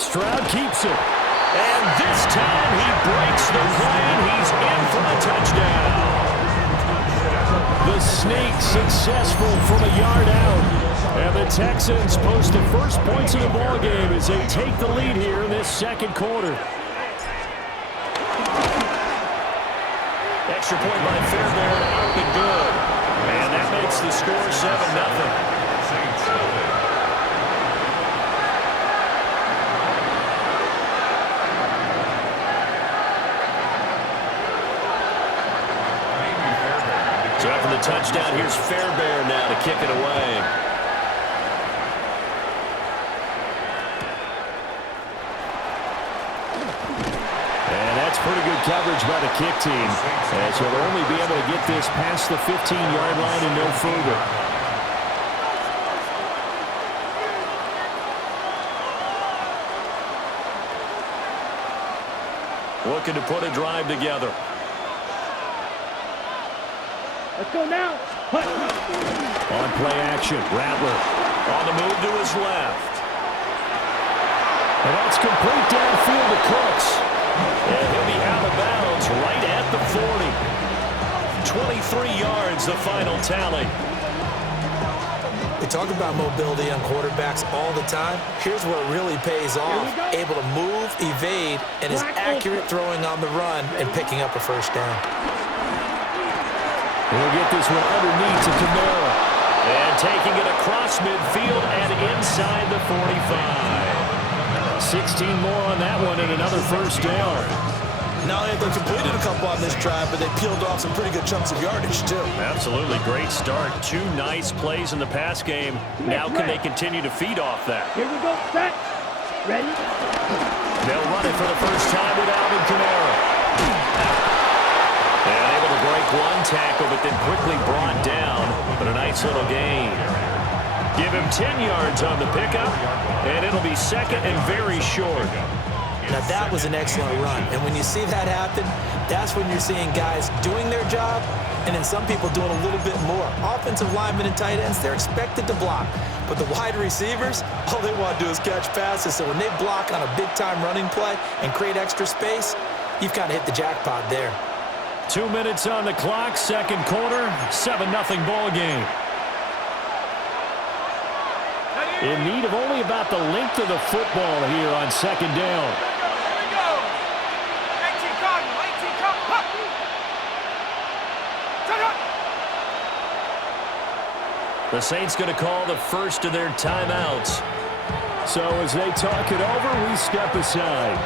Stroud keeps it. And this time he breaks the play, and he's in for a touchdown. The sneak successful from a yard out. And the Texans post the first points of the ballgame as they take the lead here in this second quarter. Extra point by Fairbairn, up and good. And that makes the score 7-0. So after the touchdown, here's Fairbairn now to kick it away. And that's pretty good coverage by the kick team, as he'll only be able to get this past the 15-yard line and no further. Looking to put a drive together. Let's go now. On play action, Rattler on the move to his left. And that's complete downfield to Cooks. And he'll be out of bounds right at the 40. 23 yards, the final tally. We talk about mobility on quarterbacks all the time. Here's where it really pays off. Able to move, evade, and is accurate throwing on the run and picking up a first down. We'll get this one underneath to Kamara. And taking it across midfield and inside the 45. 16 more on that one and another first down. Not only have they completed a couple on this drive, but they peeled off some pretty good chunks of yardage, too. Absolutely great start. Two nice plays in the pass game. Now can they continue to feed off that? Here we go. Set. Ready? They'll run it for the first time with Alvin Kamara. And able to break one tackle, but then quickly brought down. But a nice little gain. Give him 10 yards on the pickup, and it'll be second and very short. Now, that was an excellent run. And when you see that happen, that's when you're seeing guys doing their job and then some people doing a little bit more. Offensive linemen and tight ends, they're expected to block. But the wide receivers, all they want to do is catch passes. So when they block on a big-time running play and create extra space, you've kind of hit the jackpot there. 2 minutes on the clock, second quarter, 7-0 ball game. In need of only about the length of the football here on second down. The Saints going to call the first of their timeouts. So as they talk it over, we step aside.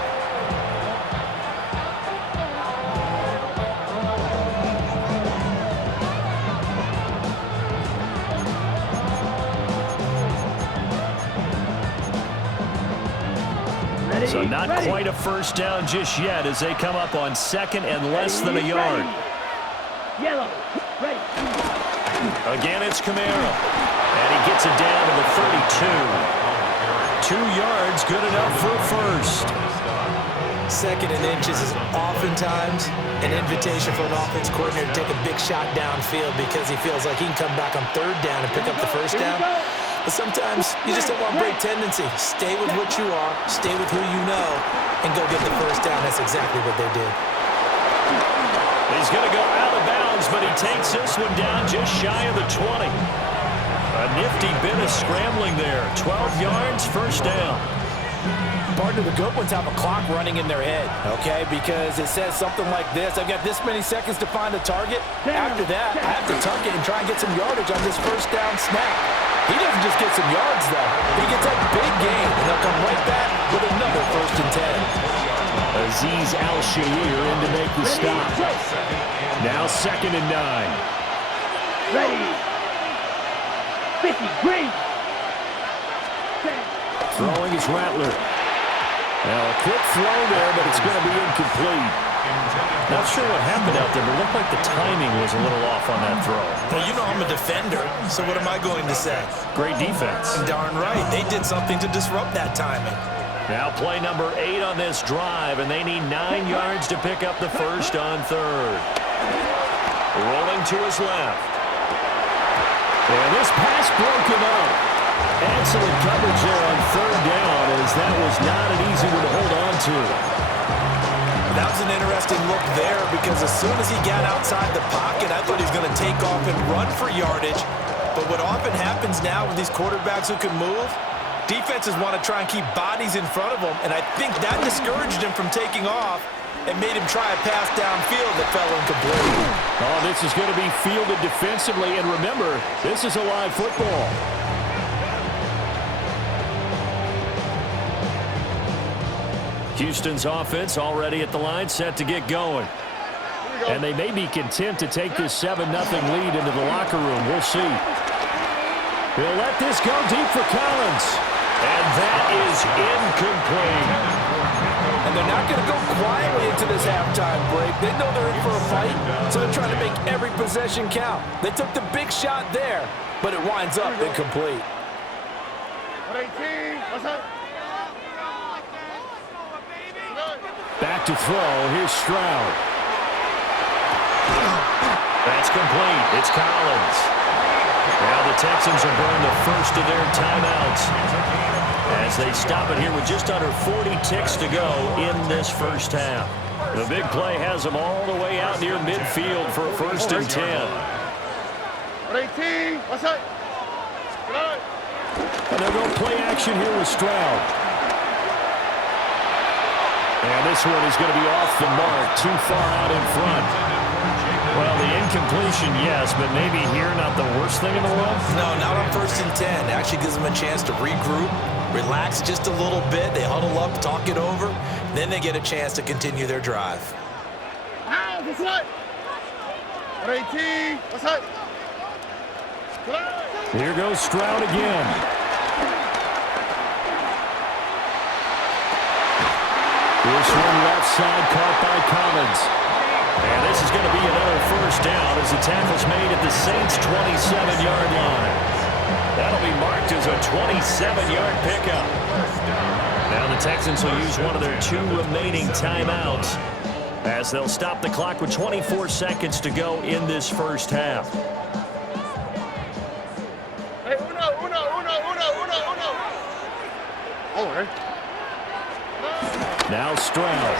So not quite a first down just yet as they come up on second and less than a yard. Yellow. Ready. Again, it's Kamara. And he gets it down to the 32. 2 yards, good enough for a first. Second and inches is oftentimes an invitation for an offense coordinator to take a big shot downfield because he feels like he can come back on third down and pick up the first down. But sometimes you just don't want to break tendency. Stay with what you are, stay with who you know, and go get the first down. That's exactly what they did. He's going to go out of bounds, but he takes this one down just shy of the 20. A nifty bit of scrambling there. 12 yards, first down. Partner, the good ones have a clock running in their head, okay? Because it says something like this. I've got this many seconds to find a target. After that, I have to tuck it and try and get some yardage on this first down snap. He doesn't just get some yards, though. He gets a big gain, and they'll come right back with another 1st and 10. Azeez Al-Shaair in to make the stop. Now 2nd and 9. Ready. 50. Green. Throwing is Rattler. Now a quick throw there, but it's going to be incomplete. Not sure what happened out there, but it looked like the timing was a little off on that throw. Well, you know I'm a defender, so what am I going to say? Great defense. Darn right. They did something to disrupt that timing. Now play number 8 on this drive, and they need 9 yards to pick up the first on third. Rolling to his left. And this pass broken up. Excellent coverage there on third down, as that was not an two. That was an interesting look there because as soon as he got outside the pocket, I thought he was going to take off and run for yardage. But what often happens now with these quarterbacks who can move, defenses want to try and keep bodies in front of them, and I think that discouraged him from taking off and made him try a pass downfield that fell incomplete. Oh, this is going to be fielded defensively, and remember, this is a live football. Houston's offense already at the line, set to get going. And they may be content to take this 7-0 lead into the locker room. We'll see. He'll let this go deep for Collins. And that is incomplete. And they're not going to go quietly into this halftime break. They know they're in for a fight, so they're trying to make every possession count. They took the big shot there, but it winds up incomplete. Back to throw. Here's Stroud. That's complete. It's Collins. Now the Texans will burn the first of their timeouts as they stop it here with just under 40 ticks to go in this first half. The big play has them all the way out near midfield for a 1st and 10. And they'll go play action here with Stroud. And this one is going to be off the mark, too far out in front. Well, the incompletion, yes, but maybe here not the worst thing in the world? No, not on 1st and 10. It actually gives them a chance to regroup, relax just a little bit. They huddle up, talk it over. Then they get a chance to continue their drive. Here goes Stroud again. This one left side caught by Collins. And this is going to be another 1st down as the tackle's made at the Saints' 27-yard line. That'll be marked as a 27-yard pickup. Now the Texans will use one of their 2 remaining timeouts as they'll stop the clock with 24 seconds to go in this first half. Hey, uno. All right. Now Stroud.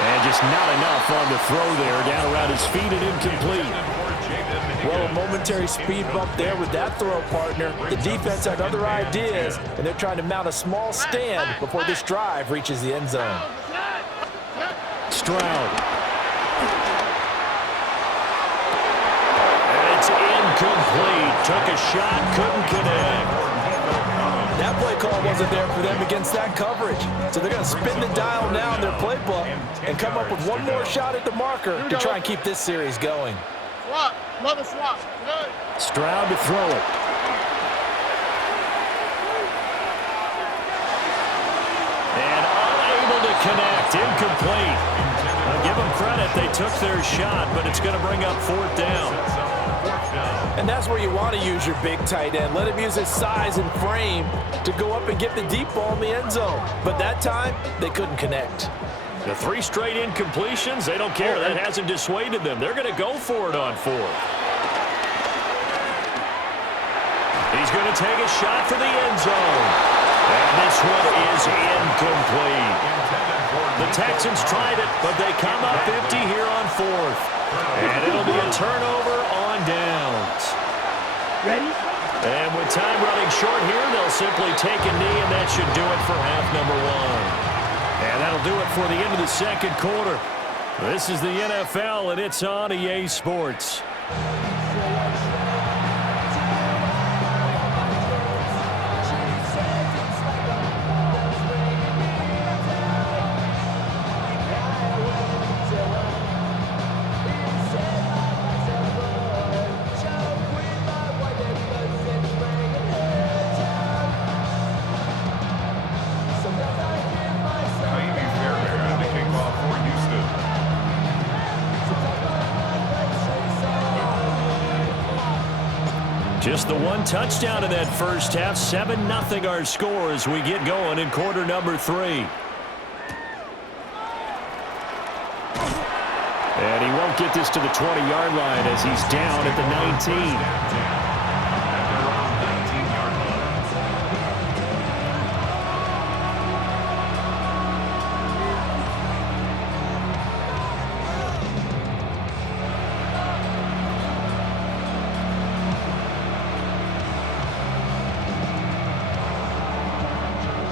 And just not enough on the throw there. Down around his feet and incomplete. Well, a momentary speed bump there with that throw, partner. The defense had other ideas, and they're trying to mount a small stand before this drive reaches the end zone. Stroud. And it's incomplete. Took a shot, couldn't connect. That play call wasn't there for them against that coverage. So they're going to spin the dial now in their playbook and come up with one more shot at the marker to try and keep this series going. Swap. Another swap. Good. Stroud to throw it. And unable to connect. Incomplete. I'll give them credit. They took their shot, but it's going to bring up 4th down. And that's where you want to use your big tight end. Let him use his size and frame to go up and get the deep ball in the end zone. But that time, they couldn't connect. The 3 straight incompletions, they don't care. That hasn't dissuaded them. They're going to go for it on 4th. He's going to take a shot for the end zone. And this one is incomplete. The Texans tried it, but they come up empty here on 4th. And it'll be a turnover on downs. Ready? And with time running short here, they'll simply take a knee, and that should do it for half number 1. And that'll do it for the end of the 2nd quarter. This is the NFL, and it's on EA Sports. Just the 1 touchdown in that first half. 7-0 our score as we get going in quarter number 3. And he won't get this to the 20-yard line as he's down at the 19.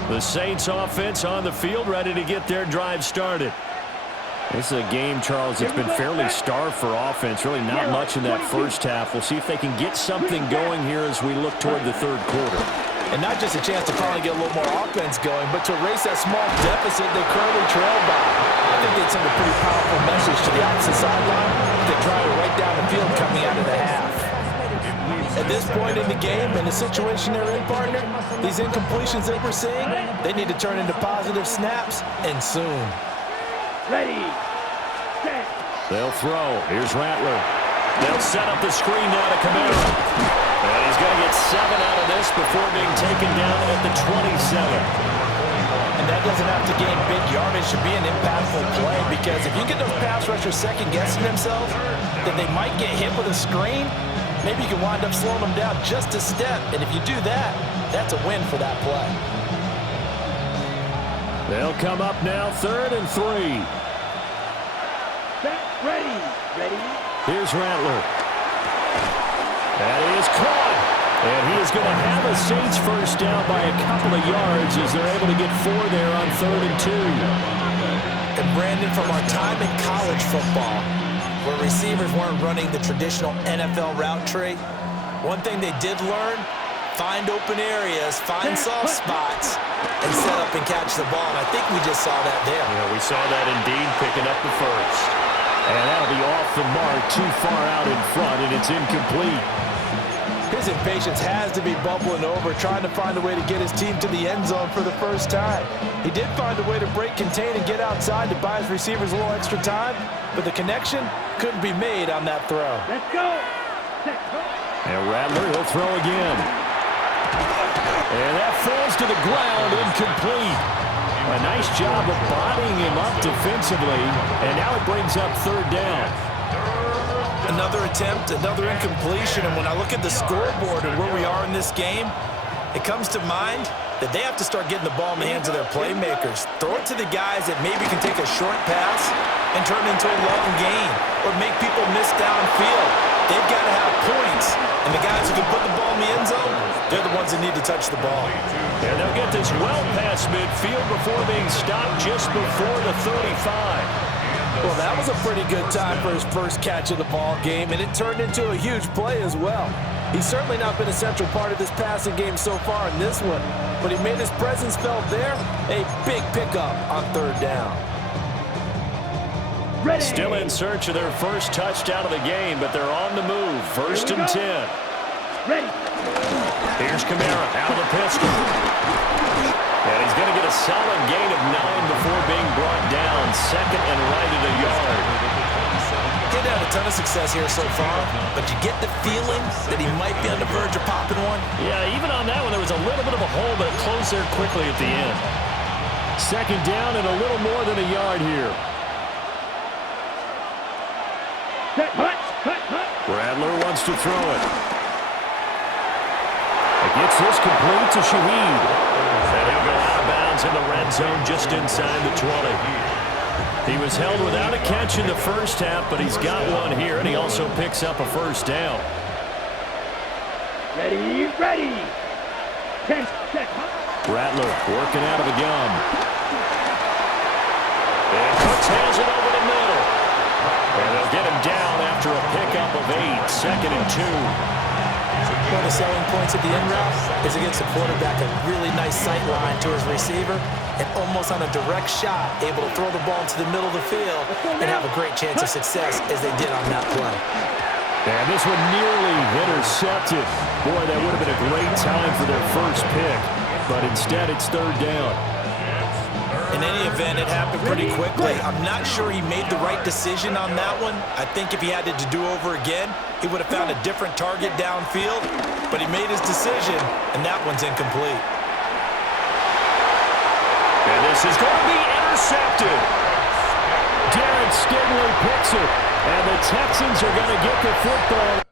The Saints offense on the field, ready to get their drive started. This is a game, Charles, that's been fairly starved for offense. Really not much in that first half. We'll see if they can get something going here as we look toward the third quarter. And not just a chance to finally get a little more offense going, but to erase that small deficit they currently trailed by. I think they'd send a pretty powerful message to the opposite sideline. They drive it right down the field coming out of the half. At this point in the game, and the situation they're in, partner, these incompletions that we're seeing, they need to turn into positive snaps, and soon. Ready. Set. They'll throw. Here's Rattler. They'll set up the screen now to Kamara. And he's going to get 7 out of this before being taken down at the 27. And that doesn't have to gain big yardage to be an impactful play, because if you get those pass rushers second-guessing themselves, that they might get hit with a screen, maybe you can wind up slowing them down just a step. And if you do that, that's a win for that play. They'll come up now, 3rd and 3. Set. Ready. Ready. Here's Rattler. That is caught. And he is going to have a Saints first down by a couple of yards as they're able to get 4 there on 3rd and 2. And Brandon, from our time in college football, where receivers weren't running the traditional NFL route tree, one thing they did learn, find open areas, find soft spots, and set up and catch the ball. And I think we just saw that there. Yeah, we saw that indeed, picking up the first. And that'll be off the mark, too far out in front, and it's incomplete. His impatience has to be bubbling over, trying to find a way to get his team to the end zone for the first time. He did find a way to break, contain, and get outside to buy his receivers a little extra time, but the connection couldn't be made on that throw. Let's go. Set. Go. And Rattler, he'll throw again. And that falls to the ground, incomplete. A nice job of bodying him up defensively, and now it brings up 3rd down. Another attempt, another incompletion, and when I look at the scoreboard and where we are in this game, it comes to mind that they have to start getting the ball in the hands of their playmakers. Throw it to the guys that maybe can take a short pass and turn it into a long gain or make people miss downfield. They've got to have points, and the guys who can put the ball in the end zone, they're the ones that need to touch the ball. And they'll get this well past midfield before being stopped just before the 35. Well, that was a pretty good time for his first catch of the ball game, and it turned into a huge play as well. He's certainly not been a central part of this passing game so far in this one, but he made his presence felt there. A big pickup on 3rd down. Ready. Still in search of their first touchdown of the game, but they're on the move. 1st and 10. Ready. Here's Kamara out of the pistol. And he's going to get a solid gain of 9 before being brought down. 2nd and right at a yard. Didn't have a ton of success here so far, but you get the feeling that he might be on the verge of popping one. Yeah, even on that one, there was a little bit of a hole, but it closed there quickly at the end. 2nd down and a little more than a yard here. Set. Hut. Hut. Hut. Rattler wants to throw it. It gets this complete to Shaheed. And he'll go out of bounds in the red zone just inside the 20. He was held without a catch in the first half, but he's got one here, and he also picks up a first down. Ready. Ready. 10. Set. Rattler working out of the gun. And Cooks has it over the middle. And they'll get him down after a pickup of 8. 2nd and 2. One of the selling points of the in route is against the quarterback, a really nice sight line to his receiver, and almost on a direct shot, able to throw the ball into the middle of the field and have a great chance of success as they did on that play. And this one nearly intercepted. Boy, that would have been a great time for their first pick, but instead it's 3rd down. In any event, it happened pretty quickly. I'm not sure he made the right decision on that one. I think if he had it to do over again, he would have found a different target downfield, but he made his decision, and that one's incomplete. And this is going to be intercepted. Derek Stingley picks it, and the Texans are going to get the football.